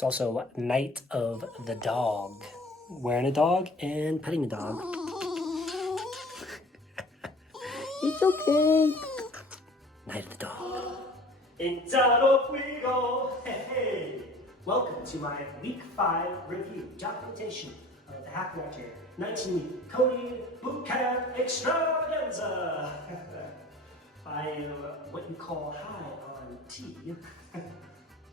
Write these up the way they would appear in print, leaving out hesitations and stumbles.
It's also Night of the Dog. Wearing a dog and petting a dog. It's okay. Night of the Dog. Into we go. Hey, hey. Welcome to my week 5 review documentation of the Reactor 19-week coding bootcamp extravaganza. I am what you call high on tea.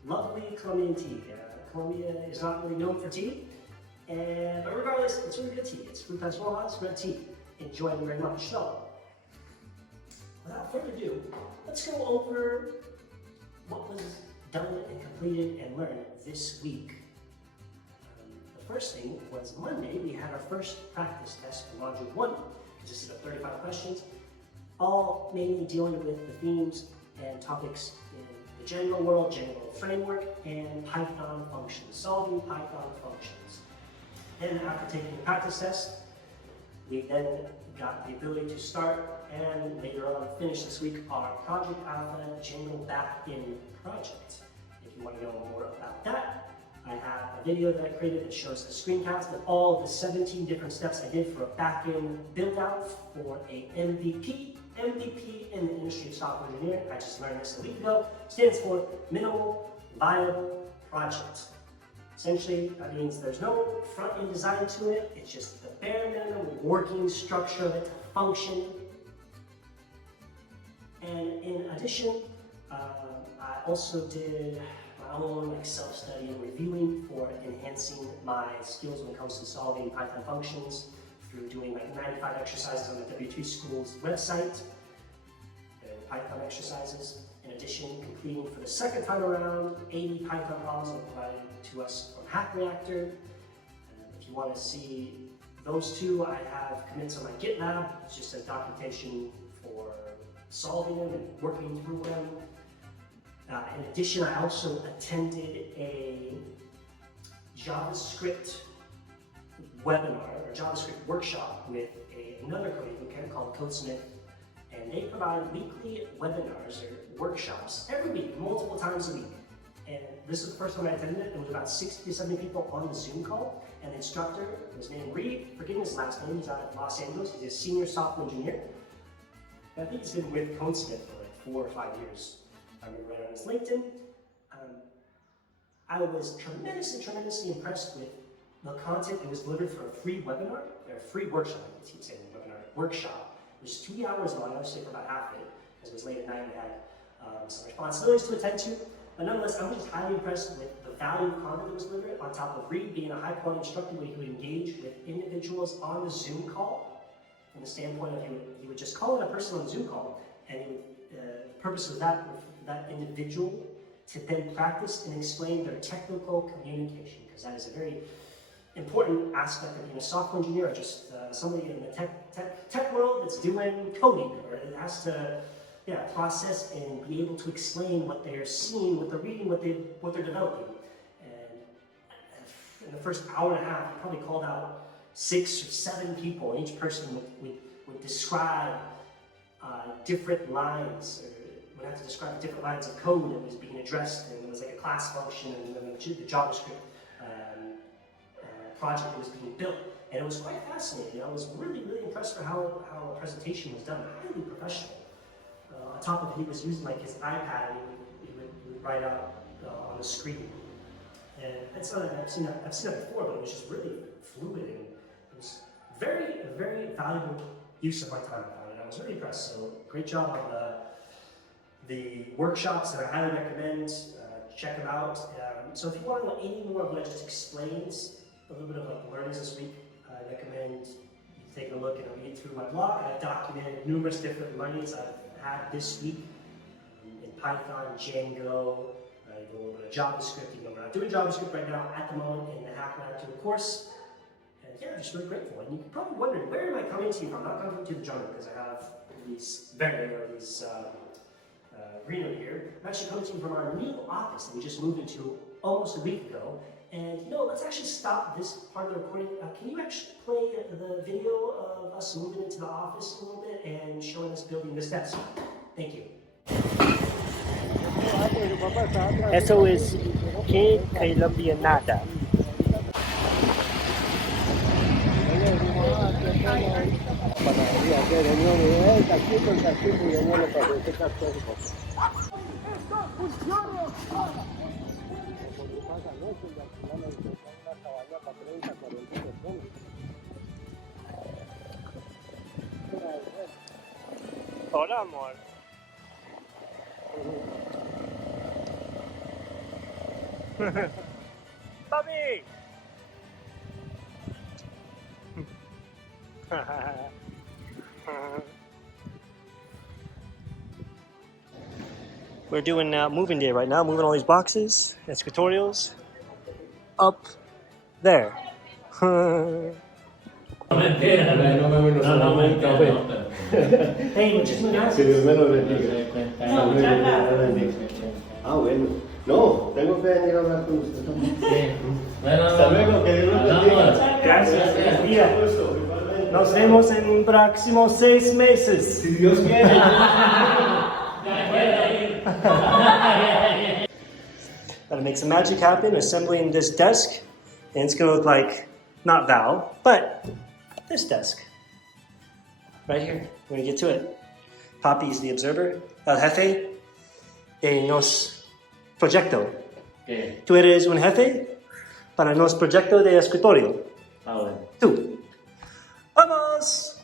Lovely Colombian tea. Colombia is not really known for tea, but regardless, it's really good tea. It's Frutas Rojas red tea. Enjoy them very much. So, without further ado, let's go over what was done and completed and learned this week. The first thing was Monday, we had our first practice test for Module 1. Consisted of 35 questions, all mainly dealing with the themes and topics in the Django world, Django framework, and Python functions, solving Python functions. Then after taking the practice test, we then got the ability to start and later on finish this week our Project Alpha Django backend project. If you want to know more about that, I have a video that I created that shows a screencast of all of the 17 different steps I did for a backend build out for a MVP in the industry of software engineering. I just learned this a week ago. Stands for Minimal Viable Project. Essentially, that means there's no front-end design to it. It's just the bare minimum working structure of it to function. And in addition, I also did my own self-study and reviewing for enhancing my skills when it comes to solving Python functions through doing like 95 exercises on the W3 School's website, Python exercises. In addition, completing for the second time around 80 Python problems that were provided to us from Reactor. If you want to see those two, I have commits on my GitLab. It's just a documentation for solving them and working through them. In addition, I also attended a JavaScript webinar or JavaScript workshop with another coding bootcamp called Codesmith, and they provide weekly webinars or workshops every week, multiple times a week. And this is the first time I attended it. There was about 60 to 70 people on the Zoom call, and the instructor was named Reed. Forgetting his last name, he's out of Los Angeles. He's a senior software engineer. And I think he's been with Codesmith for like 4 or 5 years. I remember right on his LinkedIn. I was tremendously impressed with the content that was delivered for a free webinar, or a free workshop, I keep saying webinar, workshop. It was 3 hours long. I was staying for about half of it, as it was late at night and had some responsibilities to attend to. But nonetheless, I was just highly impressed with the value of content that was delivered, on top of Reed being a high-quality instructor where he would engage with individuals on the Zoom call. From the standpoint of he would just call in a person on the Zoom call, and he would, the purpose of that individual to then practice and explain their technical communication, because that is a very important aspect of being a software engineer, or just somebody in the tech world that's doing coding, or it has to process and be able to explain what they're seeing, what they're reading, what they're developing. And in the first hour and a half, I probably called out 6 or 7 people, and each person would describe different lines, or would have to describe different lines of code that was being addressed, and it was like a class function, and then the JavaScript project that was being built. And it was quite fascinating. I was really impressed for how a presentation was done, highly professional. On top of it, he was using like his iPad, and he would write out on the screen. And it's not, I've seen that before, but it was just really fluid, and it was very valuable use of my time. And I was really impressed. So great job on the workshops, and I highly recommend check them out. So if you want to know any more of what I just explained, a little bit of learnings this week, I recommend you taking a look and read through my blog. I've documented numerous different learnings I've had this week in Python, Django, you go over to JavaScript. Even though we're not doing JavaScript right now at the moment in the Reactor course. And yeah, I'm just really grateful. And you're probably wondering, where am I coming to you from? I'm not coming to the jungle because I have these greenery here. I'm actually coming to you from our new office that we just moved into almost a week ago. And you know, let's actually stop this part of the recording. Can you actually play the video of us moving into the office a little bit and showing us building the steps? Thank you. Eso es Que Colombian nada. Hola, amor. Papi. We're doing moving day right now, moving all these boxes and tutorials up there. Hey, muchísimas gracias. Que Dios me lo bendiga. Ah, bueno. No, tengo que venir a hablar con usted también. Bueno, Hasta luego, que Dios me bendiga. Gracias. Mira, nos vemos en un próximo 6 meses. Si Dios quiere. Gotta make some magic happen, assembling this desk, and it's gonna look like, not Val, but this desk. Right here, we're gonna get to it. Papi is the observer, el jefe de nos proyecto. ¿Qué? Tú eres un jefe para nos proyecto de escritorio. Ah, bueno. Tú. ¡Vamos!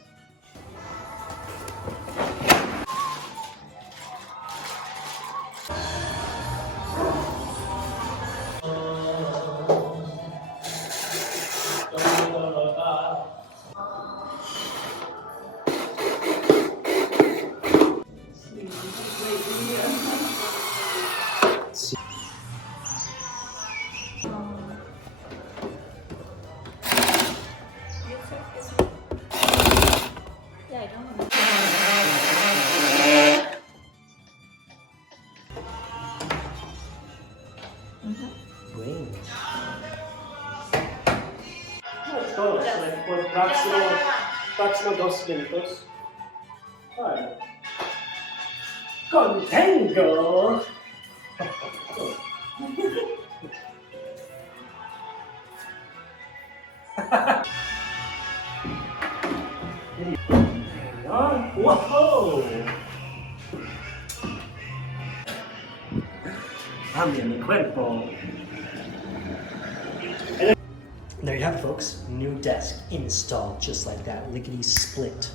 Por próximo 2 minutos. Vale. Contengo. Whoa! Cambia mi cuerpo. There you have it, folks. New desk installed just like that. Lickety split.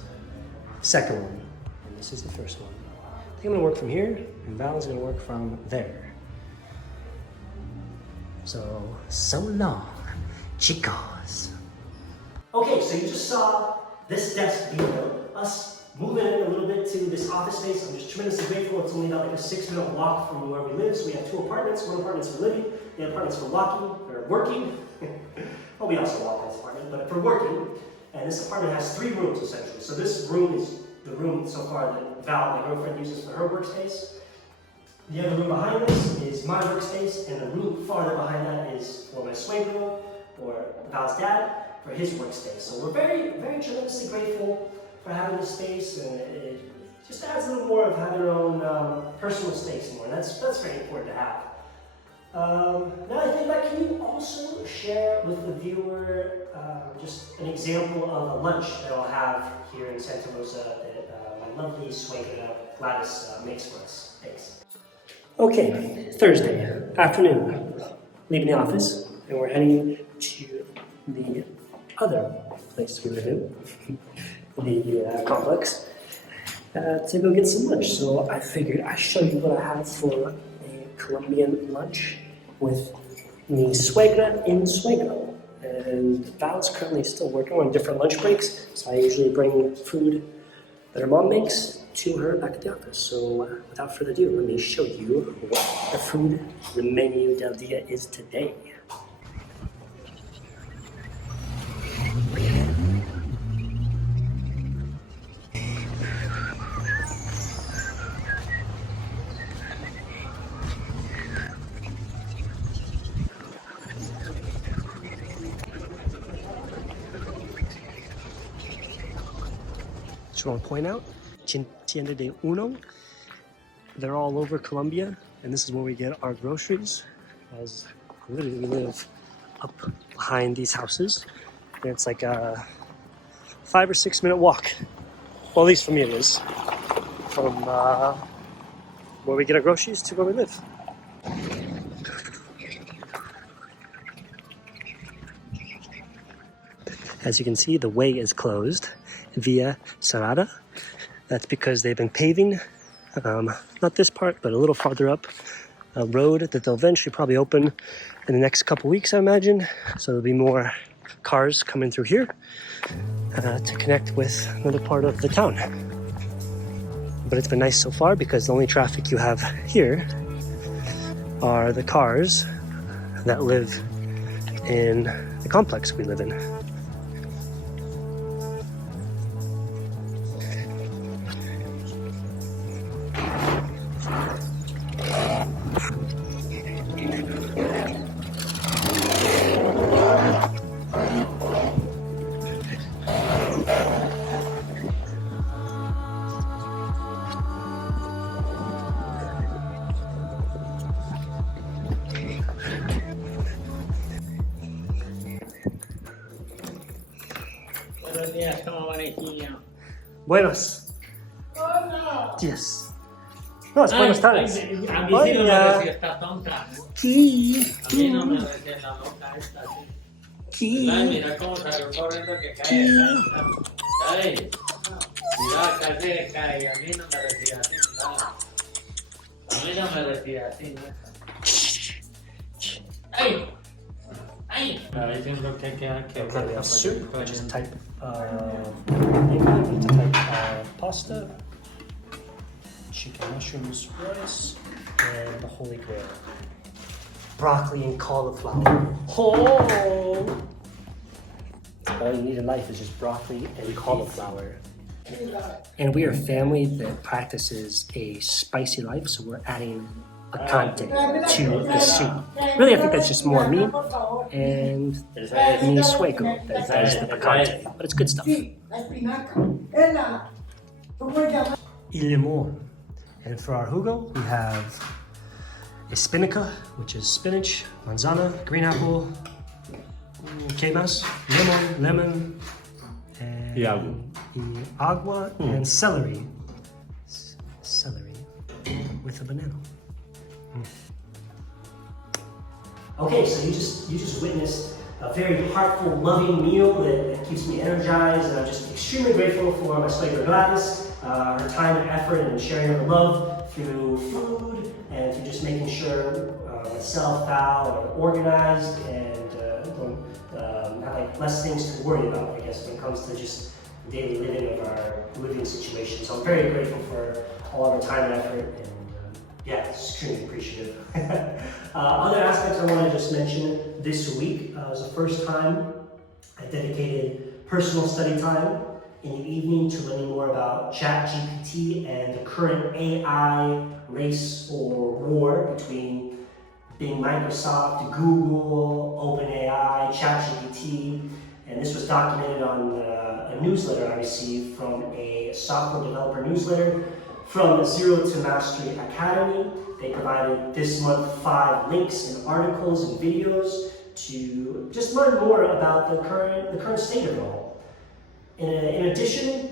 Second one. And this is the first one. I think I'm gonna work from here, and Val's gonna work from there. So long, chicos. Okay, so you just saw this desk being built. Us moving in a little bit to this office space. I'm just tremendously grateful. It's only about like a 6-minute walk from where we live. So we have 2 apartments. 1 apartment's for living, the other apartment's for walking, or working. Well, we also walk in this apartment, but for working. And this apartment has 3 rooms, essentially. So this room is the room so far that Val, my girlfriend, uses for her workspace. The other room behind this is my workspace, and the room farther behind that is for my suegra, or Val's dad, for his workspace. So we're very, very tremendously grateful for having this space, and it just adds a little more of having our own personal space more. And that's very important to have. Now I think that, can you also share with the viewer just an example of a lunch that I'll have here in Santa Rosa that my lovely suegra Gladys makes for us. Thanks. Okay, Thursday afternoon, leaving the office, and we're heading to the other place we live in, the complex, to go get some lunch. So I figured I'd show you what I have for Colombian lunch with mi suegra in suegro. And Val's currently still working on different lunch breaks, so I usually bring food that her mom makes to her back at the office. So without further ado, let me show you what the food, the menu del dia is today. Just want to point out, Tienda de Uno, they're all over Colombia, and this is where we get our groceries, as Literally, we live up behind these houses, and it's like a 5 or 6 minute walk. Well, at least for me it is. From where we get our groceries to where we live. As you can see, the way is closed via Serrada. That's because they've been paving, not this part, but a little farther up, a road that they'll eventually probably open in the next couple weeks, I imagine. So there'll be more cars coming through here to connect with another part of the town. But it's been nice so far because the only traffic you have here are the cars that live in the complex we live in. Buenos días, ¿cómo amanecía? Buenos Hola. días. No, es buenas tardes. A mí sí no me decía esta tonta. Sí. A mí no me decía la loca esta. Sí. Ay, mira cómo salió corriendo que cae. Ay, mira, casi cae. A mí no me decía así. A mí no me decía así. ¡Ay! ¡Ay! A diciendo que queda que A soup, which is a type it's a type pasta, chicken mushrooms, rice, and the holy grail. Broccoli and cauliflower. Oh! All you need in life is just broccoli and cauliflower. And we are a family that practices a spicy life, so we're adding picante to the soup. Really, I think that's just more me and mi suegra that does the picante, but it's good stuff. Y limon. And for our jugo, we have espinaca, which is spinach, manzana, green apple, ¿qué más? Lemon, and agua, and celery. Celery with a banana. Okay, so you just witnessed a very heartful, loving meal that keeps me energized, and I'm just extremely grateful for my suegra Gladys, her time and effort and sharing her love through food and through just making sure myself, Val, are organized and have like less things to worry about, I guess, when it comes to just daily living of our living situation. So I'm very grateful for all of her time and effort. Yeah, extremely appreciative. Other aspects I want to just mention this week was the first time I dedicated personal study time in the evening to learning more about Chat GPT and the current AI race or war between being Microsoft, Google, OpenAI, Chat GPT, and this was documented on a newsletter I received from a software developer newsletter from Zero to Mastery Academy. They provided this month 5 links and articles and videos to just learn more about the current state of it all. In addition,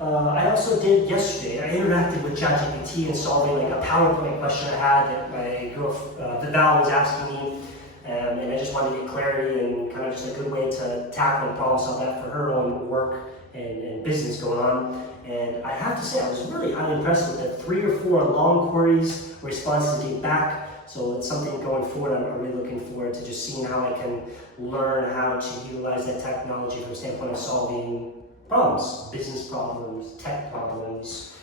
I also did yesterday, I interacted with ChatGPT in solving like a PowerPoint question I had that my girl, Val, was asking me, and I just wanted to get clarity and kind of just a good way to tackle and problem solve that for her own work and business going on. And I have to say, I was really highly impressed with the 3 or 4 long queries, responses to get back. So it's something going forward, I'm really looking forward to just seeing how I can learn how to utilize that technology from the standpoint of solving problems, business problems, tech problems.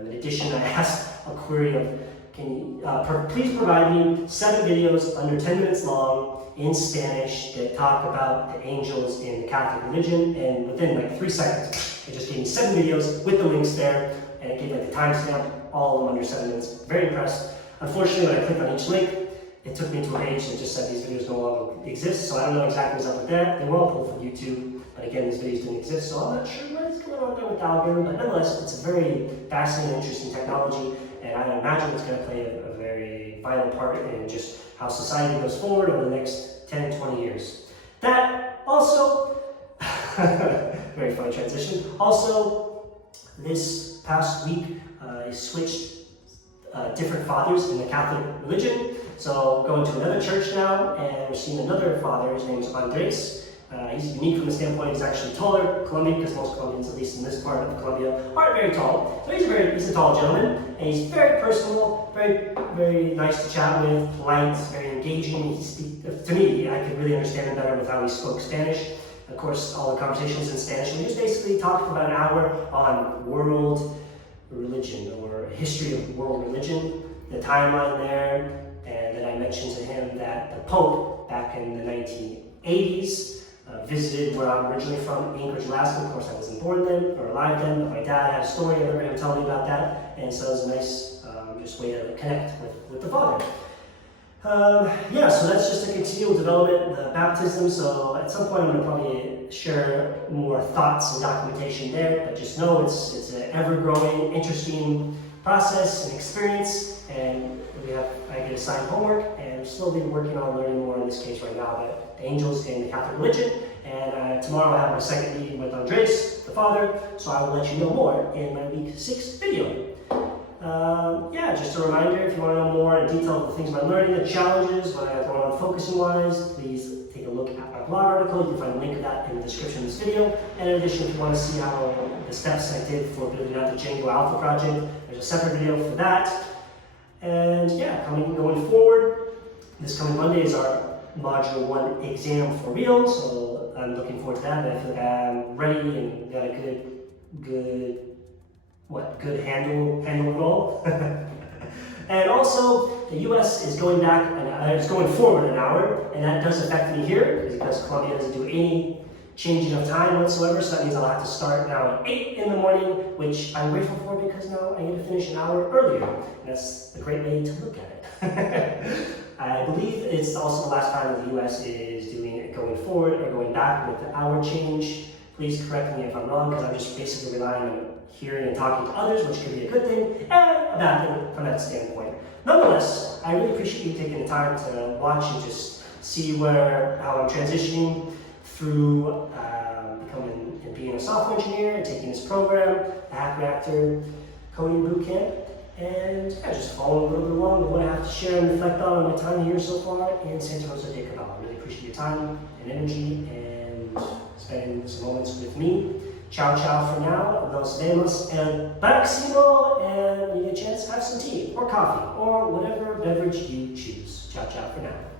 In addition, I asked a query of, can you please provide me 7 videos under 10 minutes long in Spanish that talk about the angels in the Catholic religion, and within like 3 seconds, it just gave me 7 videos with the links there, and it gave like the timestamp, all of them under 7 minutes. Very impressed. Unfortunately, when I clicked on each link, it took me to a page that just said these videos no longer exist, so I don't know exactly what's up with that. They were all pulled from YouTube, but again, these videos didn't exist, so I'm not sure what is going on there with the algorithm, but nonetheless, it's a very fascinating, interesting technology, and I imagine it's going to play a very vital part in just how society goes forward over the next 10, 20 years. That also, very funny transition. Also, this past week, I switched different fathers in the Catholic religion. So going to another church now, and we're seeing another father. His name is Andres. He's unique from the standpoint he's actually taller, Colombian, because most Colombians, at least in this part of Colombia, aren't very tall. So he's a tall gentleman, and he's very personal, very nice to chat with, polite, very engaging. To me, I could really understand him better with how he spoke Spanish. Of course, all the conversations in Spanish. We just basically talked for about an hour on world religion, or history of world religion, the timeline there, and then I mentioned to him that the Pope, back in the 1980s, visited where I'm originally from, Anchorage, Alaska. Of course, I wasn't born then, or alive then, but my dad had a story, I remember him telling me about that, and so it was a nice just way to connect with the Father. Yeah, so that's just a continual development, the baptism, so at some point I'm going to probably share more thoughts and documentation there, but just know it's an ever-growing, interesting process and experience, and I get assigned homework, and I'm slowly working on learning more in this case right now about the angels and the Catholic religion, and tomorrow I have my second meeting with Andres, the Father, so I will let you know more in my week 6 video. Yeah, just a reminder, if you want to know more in detail of the things I'm learning, the challenges, what I have going on focusing-wise, please take a look at my blog article. You can find a link to that in the description of this video. And in addition, if you want to see how the steps I did for building out the Django Alpha project, there's a separate video for that. And yeah, going forward, this coming Monday is our Module 1 exam for real, so I'm looking forward to that, and I feel like I'm ready and got a good handle it all. And also, the US is going back, it's going forward an hour, and that does affect me here, because Colombia doesn't do any changing of time whatsoever, so that means I'll have to start now at 8 in the morning, which I'm grateful for because now I get to finish an hour earlier. And that's a great way to look at it. I believe it's also the last time that the US is doing it going forward or going back with the hour change. Please correct me if I'm wrong, because I'm just basically relying on hearing and talking to others, which could be a good thing and a bad thing from that standpoint. Nonetheless, I really appreciate you taking the time to watch and just see how I'm transitioning through becoming and being a software engineer and taking this program, the Reactor coding bootcamp, and yeah, just following a little bit along with what I have to share and reflect on my time here so far in Santa Rosa de Cabal. I really appreciate your time and energy and spending some moments with me. Ciao, ciao for now. Nos Vemos el próximo, and when you get a chance, have some tea or coffee or whatever beverage you choose. Ciao, ciao for now.